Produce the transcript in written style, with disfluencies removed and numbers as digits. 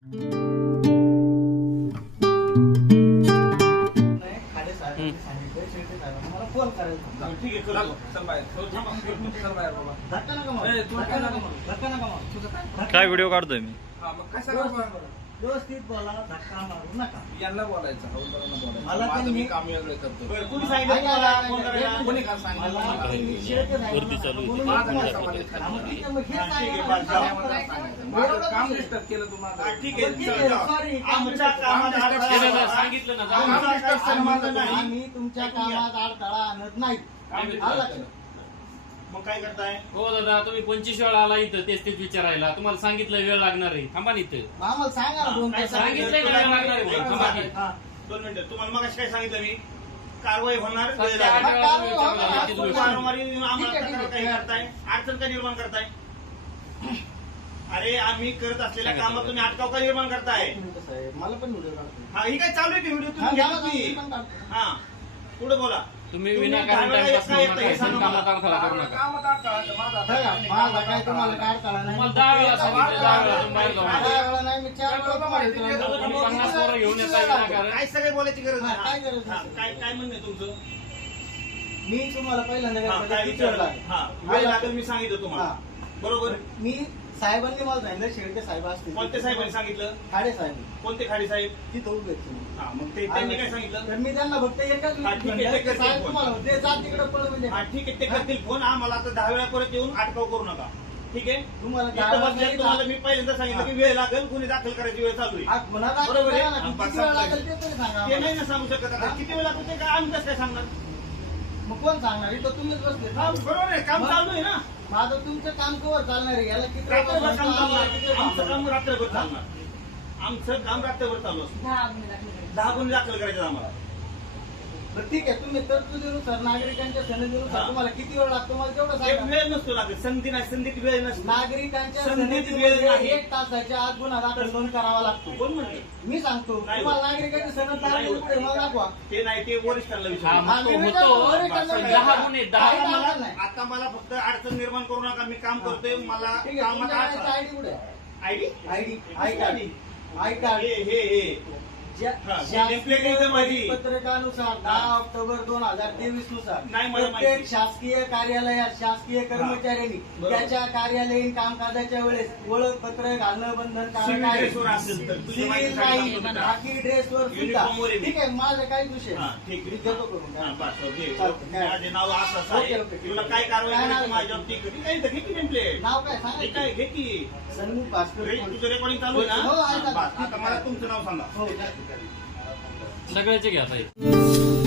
Phone करायचा. ठीक आहे, चल चल बाहेर. चल बाहेर बाबा. धक्का नका मारू. धक्का नका मारू. तुझं काय? काय व्हिडिओ काढतोय मी? हा मग काय सगळं व्यवस्थित बोला, धक्का मारू नका. यांना बोलायचं, हौलदारांना बोलायचं. मला माझं मी काम वेगळं करतो. बरं, कोणी सांगितलं तुम्हाला फोन करायला? कोणी का सांगितलं? गर्दी चालू होती. माझं काम डिस्टर्ब केलं तुम्हाला. ठीक आहे, सॉरी. आमच्या कामात सांगितलं ना. आम्ही तुमच्या कामात अडथळा आणत नाही. मग काय करताय? हो दादा, तुम्ही 25 वेळा आला इथं तेच विचारायला. तुम्हाला सांगितलं वेळ लागणार आहे, थांबा इथं. आम्हाला सांगा ना, दोन तास सांगितलंय ना वेळ लागणार आहे, थांबा की. 2 मिनिटं. तुम्हाला मग काय सांगितलं मी? कारवाई होणार. सध्या 8 वेळा तुम्ही विचारला, किती दिवस? वारंवारी आम्हाला तक्रार काय करताय? अडचण का निर्माण करताय? अरे आम्ही करत असलेल्या कामात तुम्ही अटकाव का निर्माण करताय? मला पण व्हिडिओ काढतो. हा, ही काय चालू आहे की व्हिडिओ तुम्ही घेतला की? हा, पुढे बोला. तुम्ही विनाकारण टाइमपास करू नका, कामात अडथळा करू नका. माझा काय तुम्हाला काय अडथळा नाही. तुम्हाला 10 वेळा सांगितलं, 10 वेळा तुम्ही बाहेर जाऊ नका. 10 वेळा नाही, मी 4 वेळा तुम्ही 50 पोरं घेऊन येता विनाकारण. काय सगळे बोलायची गरज हा, काय नाही. गरज हा, नाही. काय म्हणणं आहे तुमचं? मी तुम्हाला पहिल्यांदा हा, काय किती वेळ विचारलं? लागेल? हा, वेळ लागेल मी सांगितलं तुम्हाला. हा. बरोबर. मी साहेबांनी मला सांगितलं, शेळके साहेब असतील. कोणते साहेबांनी सांगितलं? खाडे साहेब कोणते खाडी साहेब? तिथं उभे आहेत तुम्ही. हा, मग ते त्यांनी काय सांगितलं? तर मी त्यांना फक्त एकच हा, ठीक आहे, ते करतील साहेब फोन. तुम्हाला होते, जा तिकडे पळ म्हणजे हा, ठीक आहे, ते करतील फोन. आम्हाला आता 10 वेळा परत येऊन अटकाव करू नका. ठीक आहे. तुम्हाला इथं 10 वेळा बसल्यावर तुम्हाला मी पहिल्यांदा सांगितलं की वेळ लागेल, गुन्हे दाखल करायची वेळ चालू आहे. हा, गुन्हा दाखल बरोबर आहे. करा ना. हा, किती पाच वेळ सात लागेल ते तरी सांगा ते आम्हाला. नाही ना सांगू शकत. आता किती वेळ लागतो ते काय आम्ही कसं काय सांगणार? मग कोण सांगणार? इथं तुम्हीच बसले. हा, बरोबर आहे, काम चालू आहे ना. माझं तुमचं काम कवर चालणार आहे. याला किती वेळ रात्रभर काम चालू बसणार? आहे. किती वेळ आमचं थांबणार? काम रात्रभर चालणार. आमचं काम रात्रभर चालू असतं. 10 गुन्हे दाखल करायचे आम्हाला. बरं, ठीक आहे. तुम्ही तरतुदीनुसार नागरिकांच्या सनदीनुसार हा. तुम्हाला किती वेळ लागतो मला तेवढं एक सांगा. वेळ नसतो लागत. संधी नाही, संधीत वेळ नसतो. नागरिकांच्या संधीत वेळ सनदीमध्ये नाही. 1 तासाच्या आत गुन्हा दाखल नोंद करावा लागतो. कोण म्हणते? मी सांगतो नाही तुम्हाला नागरिकांची सनद नाही. दाखल मला दाखवा. ते नाही, ते वरिष्ठांना हा, विचार. मग तो मी होतो. विचारतो, वरिष्ठांना पण विचारतो. 10 गुन्हे, 10 काही मला अडचण नाही. आता मला फक्त अडचण निर्माण करू नका. मी काम करतोय. मला ठीक आहे. कामात तुमच्या अडचण. आयडी कुठे आहे? ID ID I card I card हे हा, नेमप्लेट एकदम आयडी. पत्रकानुसार 10 ऑक्टोबर 2023 नुसार नाही मला प्रत्येक माहिती. शासकीय कार्यालयात शासकीय कर्मचाऱ्यांनी बरोबर. त्याच्या कार्यालयीन कामकाजाच्या वेळेस ओळखपत्र घालणं बंधनकारक सिव्हिल आहे. ड्रेसवर असेल तर तुझी माहिती सिव्हिल सांगितलं नाही, होतं का? बाकी ड्रेसवर सुद्धा. युनिफॉर्मवर आहे मी. ठीक आहे, माझं काही विषय हा, नाही. ठीक मी आहे. देतो करून हा, काय. बस, ओके. चालतं, काय. माझे नाव असं ओके, आहे. ओके. तुला काय कारवाई काय करायची नाव माझ्या बाबतीत? ठीक आहे, घे की नेमप्लेट. नाव काय हे सांगा. काय घे की. सन्मुख भास्कर तुझं रेकॉर्डिंग चालू आहे हो, आहे ना? चालू. बस, आता मला तुमचं नाव सांगा. हो. सगळ्याचे घ्या ताई.